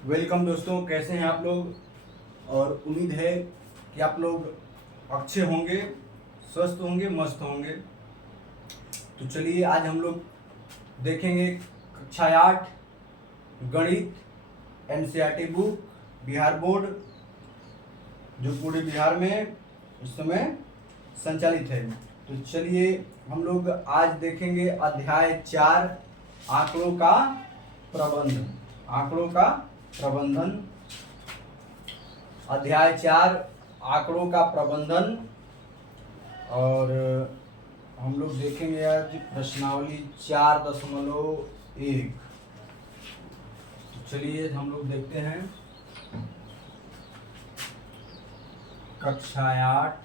Welcome दोस्तों, कैसे हैं आप लोग। और उम्मीद है कि आप लोग अच्छे होंगे, स्वस्थ होंगे, मस्त होंगे। तो चलिए आज हम लोग देखेंगे कक्षा 8 गणित एनसीईआरटी बुक बिहार बोर्ड, जो पूरे बिहार में इस समय संचालित है। तो चलिए हम लोग आज देखेंगे अध्याय 4 आंकड़ों का प्रबंधन। आंकड़ों का प्रबंधन, अध्याय 4 आंकड़ों का प्रबंधन। और हम लोग देखेंगे आज प्रश्नावली 4.1। तो चलिए हम लोग देखते हैं कक्षा 8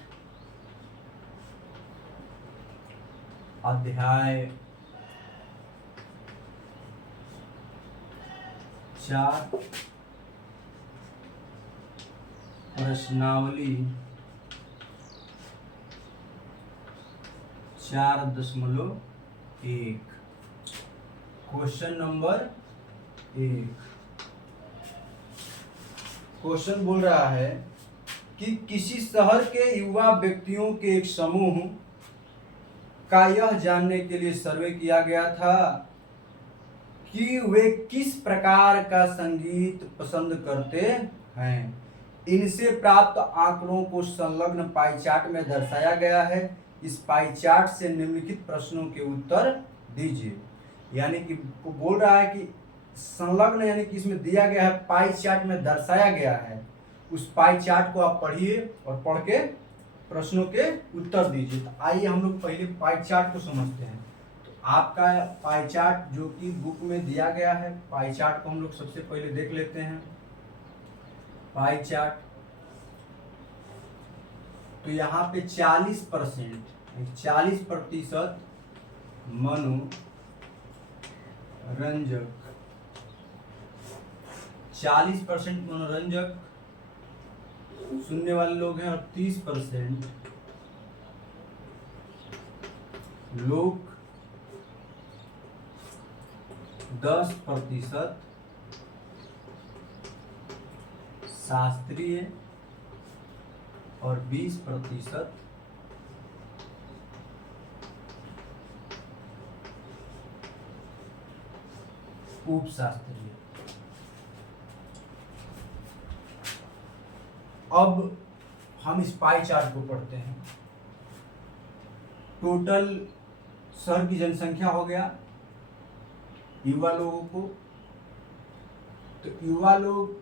अध्याय 4 प्रश्नावली 4.1। Question number 1। क्वेश्चन बोल रहा है कि किसी शहर के युवा व्यक्तियों के एक समूह का यह जानने के लिए सर्वे किया गया था कि वे किस प्रकार का संगीत पसंद करते हैं। इनसे प्राप्त आंकड़ों को संलग्न पाई चार्ट में दर्शाया गया है। इस पाई चार्ट से निम्नलिखित प्रश्नों के उत्तर दीजिए। यानी कि को बोल रहा है कि संलग्न, यानी कि इसमें दिया गया है, पाई चार्ट में दर्शाया गया है। उस पाई चार्ट को आप पढ़िए और पढ़ के प्रश्नों के उत्तर दीजिए। तो आइए हम लोग पहले पाई चार्ट को समझते हैं। तो आपका पाई चार्ट जो कि बुक में दिया गया है, पाई चार्ट को हम लोग सबसे पहले देख लेते हैं। पाई चार्ट तो यहाँ पे 40% मनोरंजक, 40% मनोरंजक सुनने वाले लोग हैं, और 30% लोक, 10% शास्त्रीय और 20% उपशास्त्रीय। अब हम इस पाई चार्ट को पढ़ते हैं। टोटल शहर की जनसंख्या हो गया युवा लोगों को। तो युवा लोग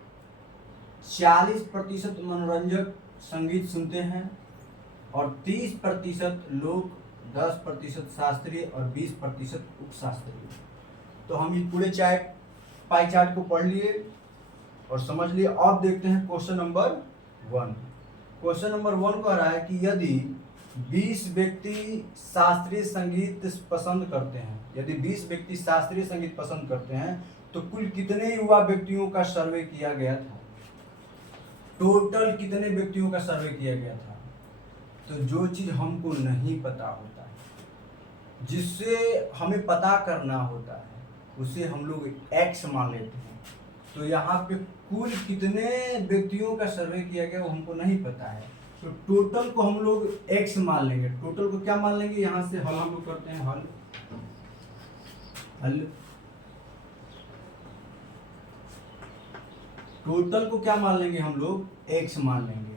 40% मनोरंजक संगीत सुनते हैं, और 30% लोग, 10% शास्त्रीय और 20% उपशास्त्रीय। तो हम ये पूरे पाई चार्ट को पढ़ लिए और समझ लिए। अब देखते हैं क्वेश्चन नंबर 1। क्वेश्चन नंबर 1 कह रहा है कि यदि 20 व्यक्ति शास्त्रीय संगीत पसंद करते हैं, यदि 20 व्यक्ति शास्त्रीय संगीत पसंद करते हैं तो कुल कितने युवा व्यक्तियों का सर्वे किया गया था। टोटल कितने व्यक्तियों का सर्वे किया गया था। तो जो चीज हमको नहीं पता होता है, जिससे हमें पता करना होता है, उसे हम लोग एक्स मान लेते हैं। तो यहाँ पे कुल कितने व्यक्तियों का सर्वे किया गया वो हमको नहीं पता है। तो टोटल को हम लोग एक्स मान लेंगे। टोटल को क्या मान लेंगे, यहाँ से हल हम लोग करते हैं। हल टोटल को क्या मान लेंगे हम लोग, एक्स मान लेंगे।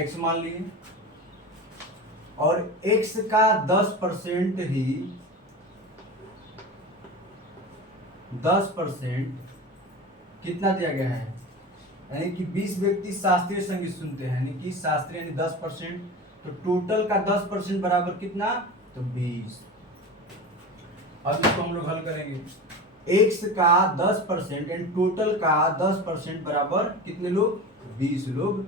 एक्स मान लिए, और एक्स का 10% ही 10% कितना दिया गया है, यानी कि 20 व्यक्ति शास्त्रीय संगीत सुनते हैं, यानी कि शास्त्रीय यानी 10%। तो टोटल का 10% बराबर कितना, तो 20। अब इसको हम लोग हल करेंगे। एक्स का 10% एंड टोटल का 10% बराबर कितने लोग, 20 लोग,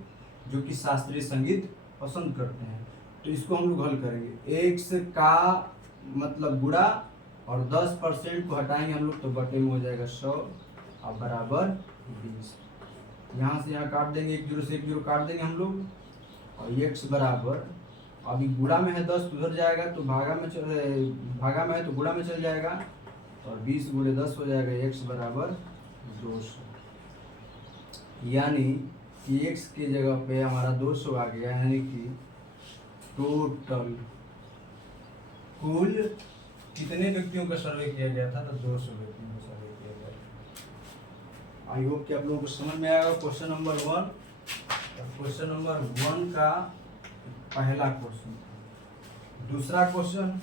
जो कि शास्त्रीय संगीत पसंद करते हैं। तो इसको हम लोग हल करेंगे। एक्स का मतलब गुणा, और 10% को हटाएंगे हम लोग तो बटे में हो जाएगा 100, और बराबर 20। यहाँ से यहाँ काट देंगे, 1 जीरो से 1 जीरो काट देंगे हम लोग, और एक्स बराबर, अभी गुणा में है 10 उधर जाएगा तो भागा में है तो गुणा में चल जाएगा, और 20 गुणे 10 हो जाएगा। एक्स बराबर 200, यानी कि x की जगह पे हमारा 200 आ गया, यानी कि टोटल कुल कितने व्यक्तियों का सर्वे किया गया था? तो 200 व्यक्तियों का सर्वे किया गया था। आई होप कि आप लोगों को समझ में आएगा क्वेश्चन नंबर 1। क्वेश्चन नंबर 1 का पहला क्वेश्चन। दूसरा क्वेश्चन,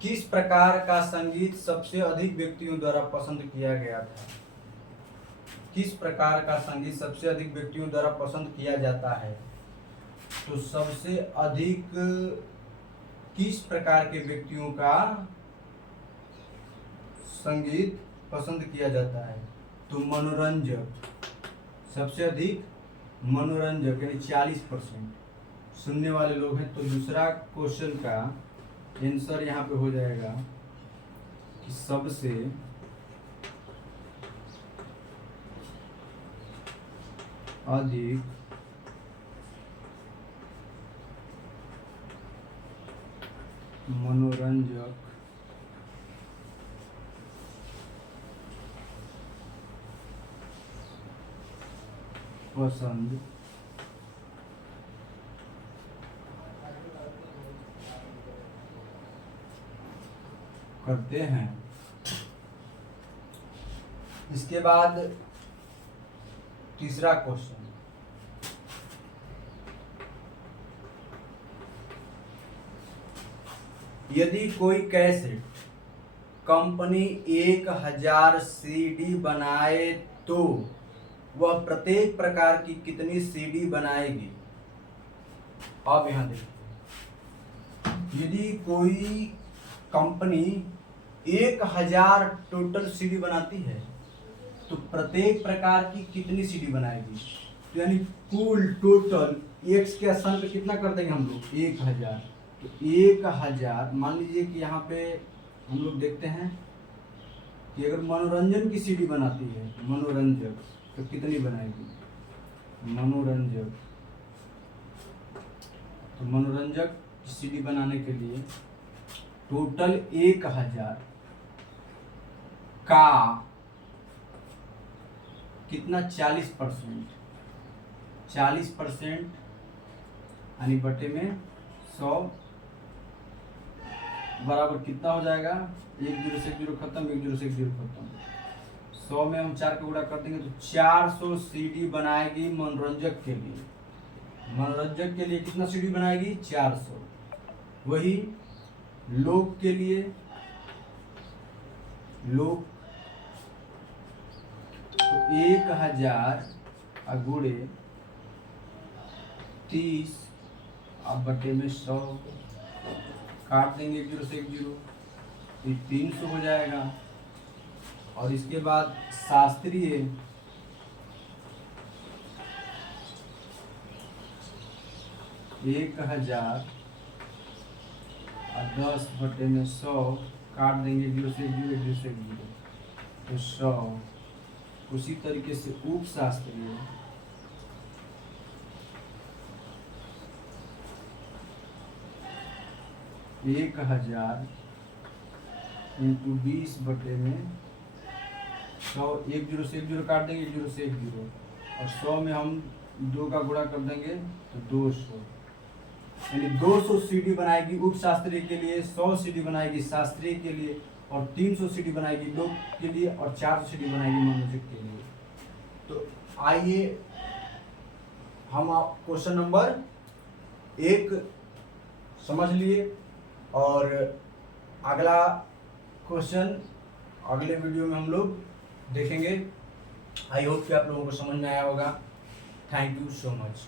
किस प्रकार का संगीत सबसे अधिक व्यक्तियों द्वारा पसंद किया गया था? किस प्रकार का संगीत सबसे अधिक व्यक्तियों द्वारा पसंद किया जाता है? तो सबसे अधिक किस प्रकार के व्यक्तियों का संगीत पसंद किया जाता है? तो मनोरंजक, सबसे अधिक मनोरंजक यानी 40% सुनने वाले लोग हैं। तो दूसरा क्वेश्चन का आंसर यहाँ पे हो जाएगा कि सबसे अधिक मनोरंजक पसंद करते हैं। इसके बाद तीसरा क्वेश्चन, यदि कोई कैसेट कंपनी 1000 सीडी बनाए तो वह प्रत्येक प्रकार की कितनी सीडी बनाएगी? अब यहां देखिए, यदि कोई कंपनी 1000 टोटल सीडी बनाती है तो प्रत्येक प्रकार की कितनी सीडी बनाएगी? तो यानी कुल टोटल एक्स के स्थान पे कितना कर देंगे हम लोग? 1000। तो 1000 मान लीजिए कि यहाँ पे हम लोग देखते हैं कि अगर मनोरंजन की सीडी बनाती है, मनोरंजक, तो कितनी बनाएगी? मनोरंजक, तो मनोरंजक की सीडी बनाने के लिए टोटल 1000 का कितना? 40%, 40% यानी बटे में 100 बराबर कितना हो जाएगा? 1 0 से 1 0 खत्म, 1 0 से 1 0 खत्म। 100 में हम 4 का गुणा कर देंगे तो 400 सीडी बनाएगी मनोरंजक के लिए। मनोरंजक के लिए कितना सीडी बनाएगी? 400। वही लोक के लिए, लोक तो 1000 गुणे 30 अब बटे में 100 काट देंगे 1 0 से 1 0, ये 300 हो जाएगा। और इसके बाद शास्त्रीय 1000 और 10 बटे में 100 काट देंगे 0 से 1 0, 1 0 से 1 0, तो 100। उसी तरीके से उपशास्त्रीय 1000 इंटू 20 बटे में 100, 1 0 से 1 0 काट देंगे 1 0 से 1 0, और 100 में हम 2 का गुणा कर देंगे तो 200, यानी 200 सीडी बनाएगी उपशास्त्रीय के लिए, 100 सीडी बनाएगी शास्त्रीय के लिए, और 300 सीडी बनाएगी लोक के लिए, और 400 सीडी बनाएगी मनोरंजक के लिए। तो आइए हम आप क्वेश्चन नंबर 1 समझ लिए, और अगला क्वेश्चन अगले वीडियो में हम लोग देखेंगे। आई होप कि आप लोगों को समझ में आया होगा। Thank you so much.